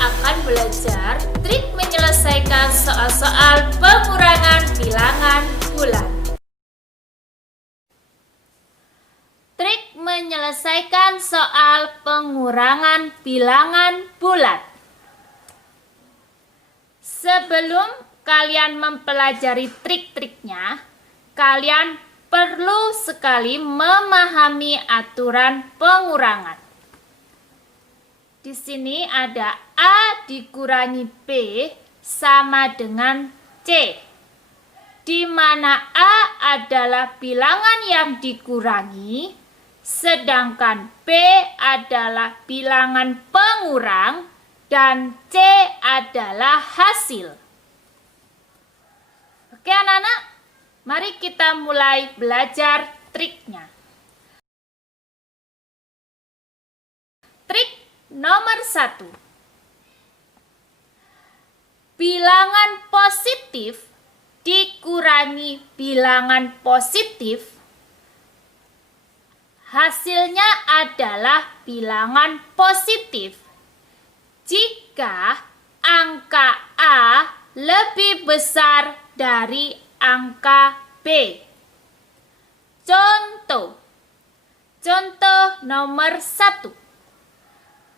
akan belajar trik menyelesaikan soal-soal pengurangan bilangan bulat. Trik menyelesaikan soal pengurangan bilangan bulat. Sebelum kalian mempelajari trik-triknya, kalian perlu sekali memahami aturan pengurangan. Di sini ada A dikurangi B sama dengan C, di mana A adalah bilangan yang dikurangi, sedangkan B adalah bilangan pengurang, dan C adalah hasil. Oke anak-anak, mari kita mulai belajar triknya. Trik nomor 1. Bilangan positif dikurangi bilangan positif, hasilnya adalah bilangan positif jika angka A lebih besar dari angka B. Contoh nomor 1.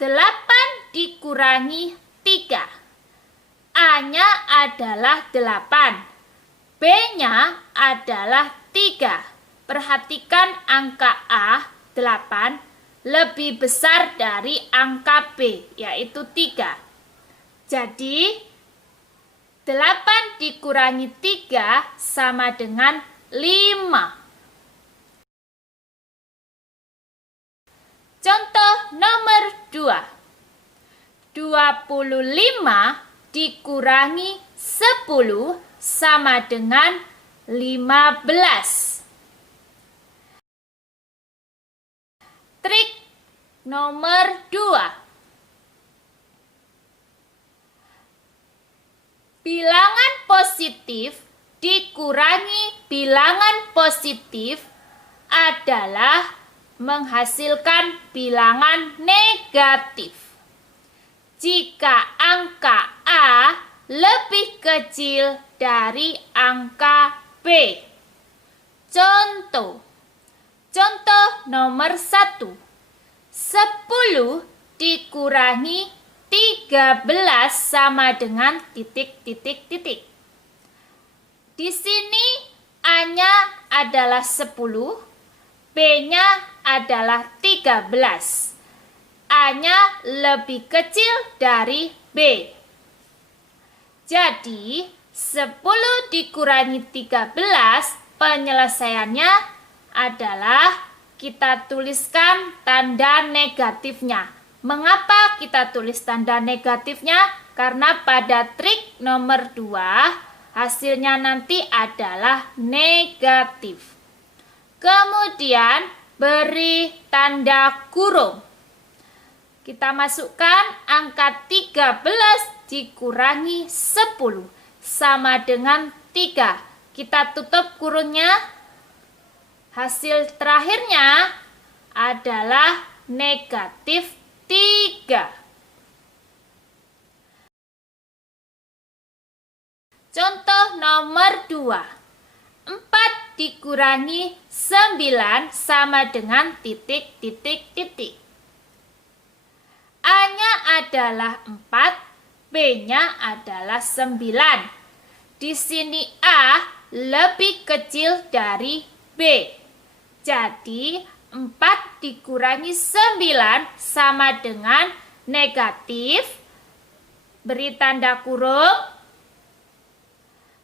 8 dikurangi 3. A-nya adalah 8. B-nya adalah 3. Perhatikan angka A, 8, lebih besar dari angka B, yaitu 3. Jadi, 8 dikurangi 3 sama dengan 5. Contoh nomor 2. 25 dikurangi 10 sama dengan 15. Trik nomor 2. Bilangan positif dikurangi bilangan positif adalah menghasilkan bilangan negatif jika angka A lebih kecil dari angka B. Contoh nomor 1. 10 dikurangi 13 sama dengan titik. Di sini A-nya adalah 10, B-nya adalah 13. A-nya lebih kecil dari B. Jadi, 10 dikurangi 13, penyelesaiannya adalah kita tuliskan tanda negatifnya. Mengapa kita tulis tanda negatifnya? Karena pada trik nomor 2, hasilnya nanti adalah negatif. Kemudian beri tanda kurung. Kita masukkan angka 13 dikurangi 10 sama dengan 3. Kita tutup kurungnya. Hasil terakhirnya adalah negatif 3. Contoh nomor 2. 4 dikurangi 9 sama dengan titik. A-nya adalah 4, B-nya adalah 9. Di sini A lebih kecil dari B. Jadi 4 dikurangi 9 sama dengan negatif. Beri tanda kurung.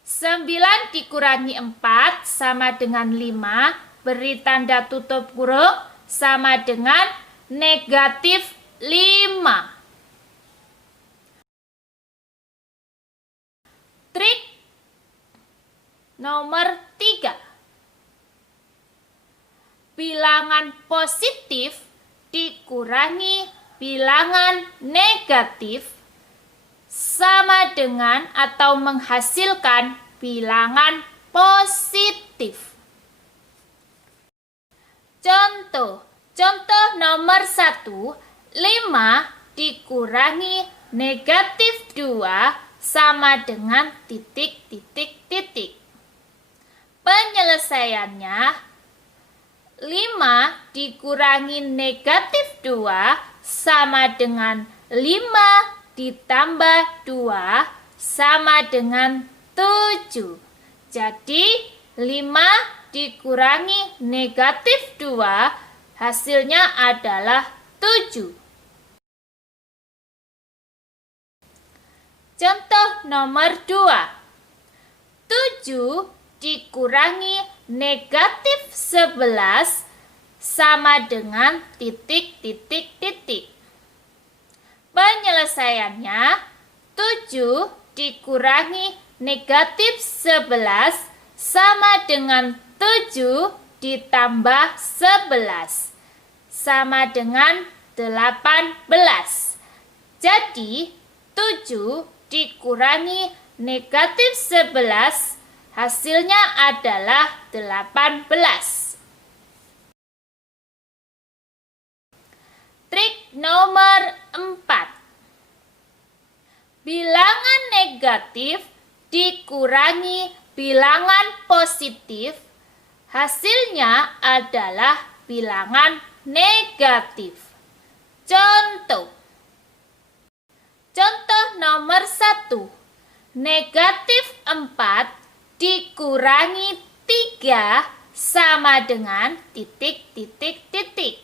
9 dikurangi 4 sama dengan 5. Beri tanda tutup kurung sama dengan negatif 5. Trik nomor 3. Bilangan positif dikurangi bilangan negatif sama dengan atau menghasilkan bilangan positif. Contoh nomor 1, 5 dikurangi negatif 2 sama dengan titik, titik, titik. Penyelesaiannya 5 dikurangi negatif 2 sama dengan 5 ditambah 2 sama dengan 7. Jadi 5 dikurangi negatif 2 hasilnya adalah 7. Contoh nomor 2. 7 dikurangi negatif 11 sama dengan titik, titik, titik. Penyelesaiannya 7 dikurangi negatif 11 sama dengan 7 ditambah 11 sama dengan 18. Jadi 7 dikurangi negatif 11 hasilnya adalah 18. Trik nomor 4. Bilangan negatif dikurangi bilangan positif, hasilnya adalah bilangan negatif. Contoh nomor 1. Negatif 4 dikurangi 3 sama dengan titik, titik, titik.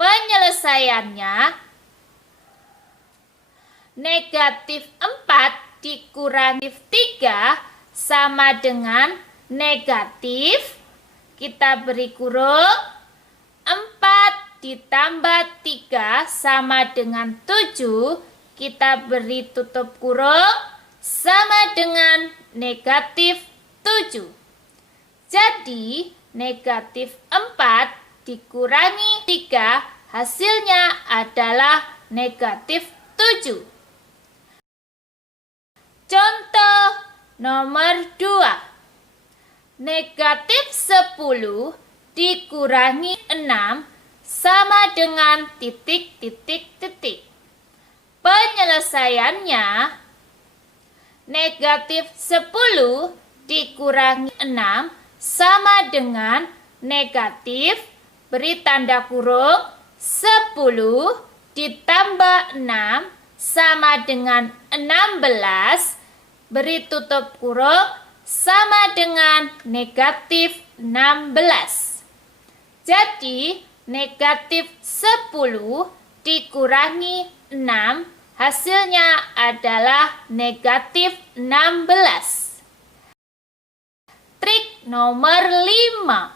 Penyelesaiannya negatif 4 dikurangi 3 sama dengan negatif, kita beri kurung, 4 ditambah 3 sama dengan 7, kita beri tutup kurung, sama dengan negatif 7. Jadi negatif 4 dikurangi 3 hasilnya adalah negatif 7. Contoh nomor 2. Negatif 10 dikurangi 6 sama dengan titik, titik, titik. Penyelesaiannya negatif 10 dikurangi 6 sama dengan negatif, beri tanda kurung, 10 ditambah 6 sama dengan 16, beri tutup kurung, sama dengan negatif 16. Jadi negatif 10 dikurangi 6 hasilnya adalah negatif 16. Trik nomor 5.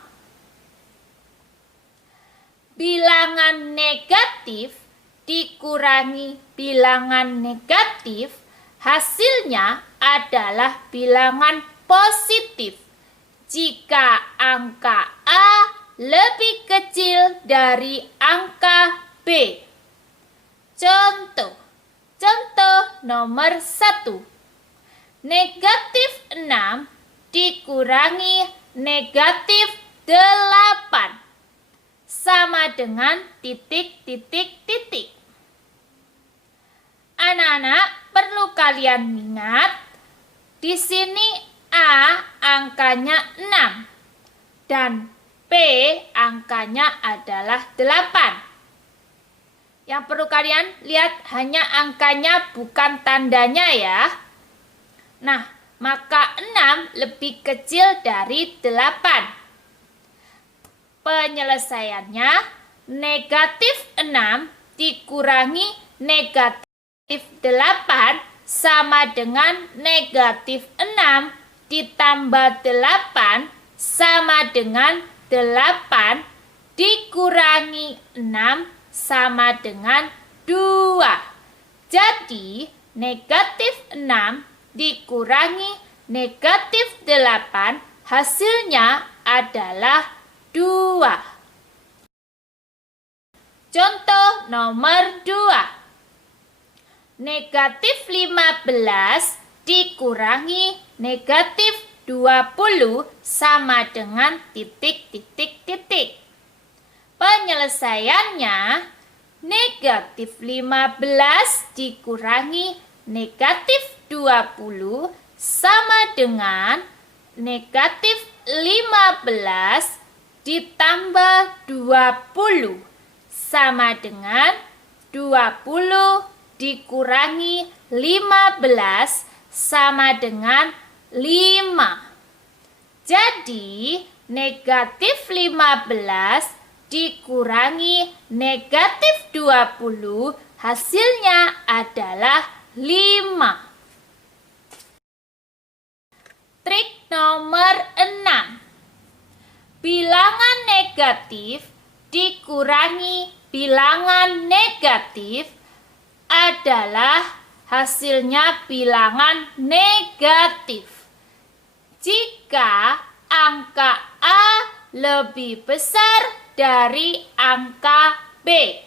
Bilangan negatif dikurangi bilangan negatif, hasilnya adalah bilangan positif jika angka A lebih kecil dari angka B. Contoh nomor 1. Negatif 6 dikurangi negatif 8 sama dengan titik, titik, titik. Anak-anak perlu kalian ingat, di sini A angkanya 6 dan B angkanya adalah 8. Yang perlu kalian lihat hanya angkanya, bukan tandanya ya. Nah, maka 6 lebih kecil dari 8. Penyelesaiannya negatif 6 dikurangi negatif 8 sama dengan negatif 6 ditambah 8 sama dengan 8 dikurangi 6 sama dengan 2. Jadi negatif 6 dikurangi negatif 8 hasilnya adalah 2. Contoh nomor 2. Negatif 15 dikurangi negatif 20 sama dengan titik, titik, titik. Penyelesaiannya negatif 15 dikurangi negatif 20 sama dengan negatif 15 ditambah 20 sama dengan 20 dikurangi 15 sama dengan 5. Jadi negatif 15 dikurangi negatif 20 hasilnya adalah 5. Trik nomor 6. Bilangan negatif dikurangi bilangan negatif adalah hasilnya bilangan negatif. Jika angka A lebih besar dari angka B.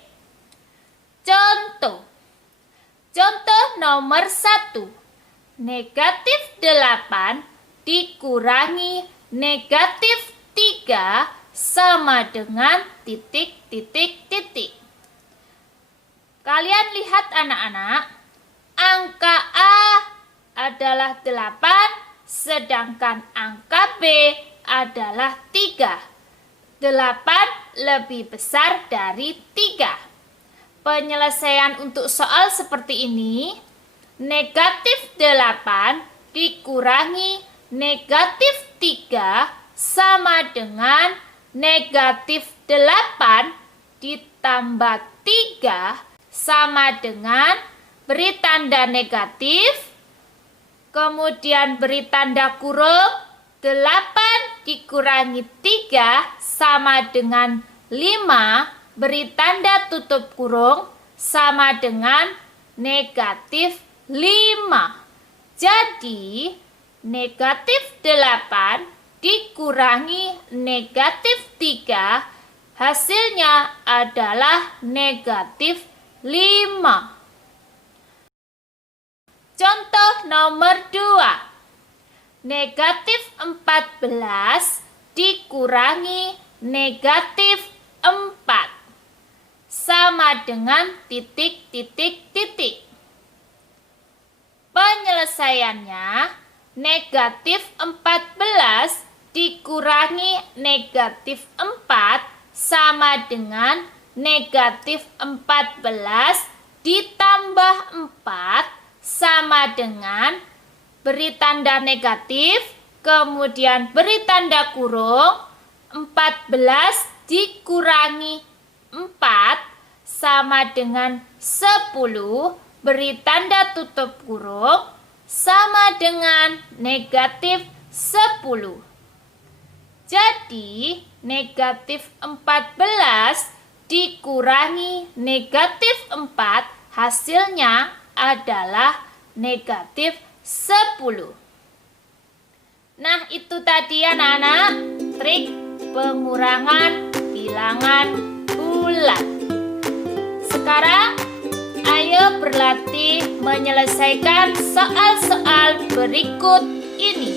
Contoh nomor 1. Negatif 8 dikurangi negatif 3 sama dengan titik. Kalian lihat anak-anak, angka A adalah 8, sedangkan angka B adalah 3. 8 lebih besar dari 3. Penyelesaian untuk soal seperti ini, negatif 8 dikurangi negatif 3 sama dengan negatif 8 ditambah 3 sama dengan beri tanda negatif, kemudian beri tanda kurung, 8 dikurangi 3 sama dengan 5, beri tanda tutup kurung, sama dengan negatif 5. Jadi, negatif 8 dikurangi negatif 3, hasilnya adalah negatif 5. Contoh nomor 2. Negatif 14 dikurangi negatif 4 sama dengan titik. Penyelesaiannya, negatif 14 dikurangi negatif 4 sama dengan negatif 14 ditambah 4 sama dengan beri tanda negatif, kemudian beri tanda kurung, 14 dikurangi 4 sama dengan 10, beri tanda tutup kurung, sama dengan negatif 10. Jadi, negatif 14 dikurangi negatif 4, hasilnya adalah negatif 10. Nah, itu tadi anak-anak trik pengurangan bilangan bulat. Sekarang, ayo berlatih menyelesaikan soal-soal berikut ini.